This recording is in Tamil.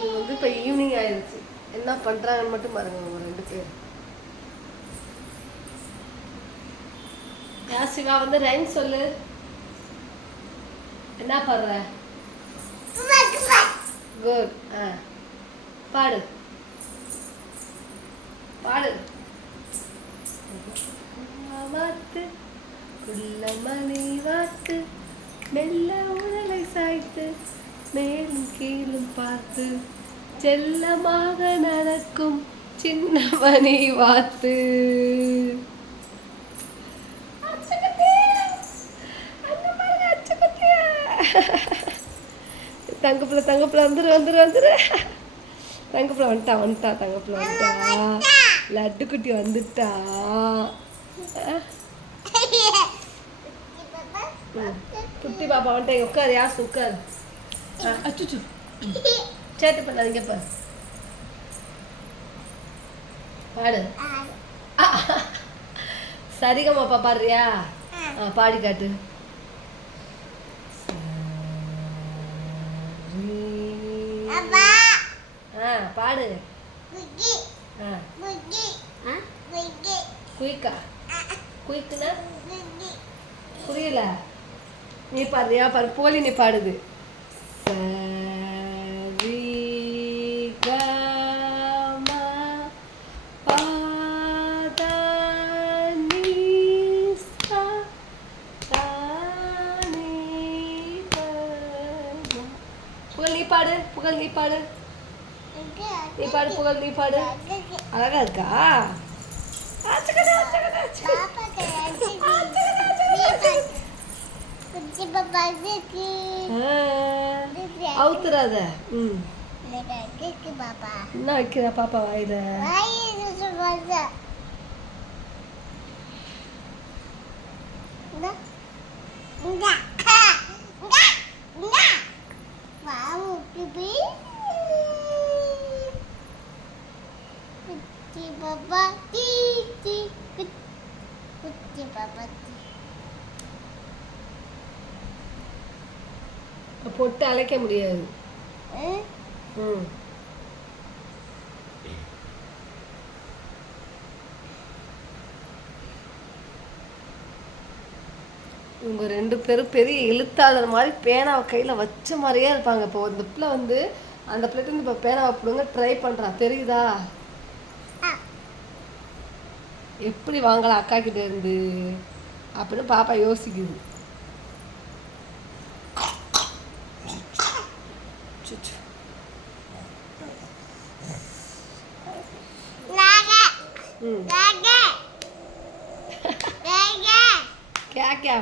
இது வந்து இப்போ ஈவினிங் ஆயிடுச்சு. என்ன பண்ணுறாங்கன்னு மட்டும் பாருங்க அவங்க 2 பேர். சிவா வந்து ரைம் சொல்லு. என்ன பாடுற? குட். பாடு பாடு. வாத்து குள்ள மணி வாத்து மெல்ல உடலை சாய்த்து மேலும் கீழும் பார்த்து செல்லமாக நடக்கும் சின்ன மணி வாத்து. தங்கப்பிள்ள தங்கப்பிள்ள வந்துரு. தங்கப்பிள்ள வந்துட்டா தங்கப்பிள்ள வந்துட்டா. லட்டு குட்டி வந்துட்டா. குட்டி பாப்பா வந்துட்டா. உட்காரு யாஸ் உட்காரு. அச்சுச்சு சேட்டு பண்ணாதீங்க. பாடு. சரிகமாப்பா பாடுறியா? பாடி காட்டு. பாடு. குயிக்கா? குயிக்குனா புரியல. நீ பாடுறியா? பாரு போலி நீ பாடுது. புகழ் நீ பாடு. புகழ் நீ பாடு. நீ பாடு புகழ் நீ பாடு. அழகா இருக்கா? அவுத்துறாத. என்ன வைக்கிற பாப்பா வாயில? பொட்டு அழைக்க முடியாது. இவங்க 2 பேரும் பெரிய எழுத்தாளர் மாதிரி பேனாவை கையில் வச்ச மாதிரியே இருப்பாங்க. இப்போ இந்த பிள்ளை வந்து அந்த பிள்ளைட்டு வந்து இப்போ பேனாவை பிடுங்க ட்ரை பண்ணுறான். தெரியுதா? எப்படி வாங்கலாம் அக்கா கிட்ட இருந்து அப்படின்னு பாப்பா யோசிக்குது. क्या क्या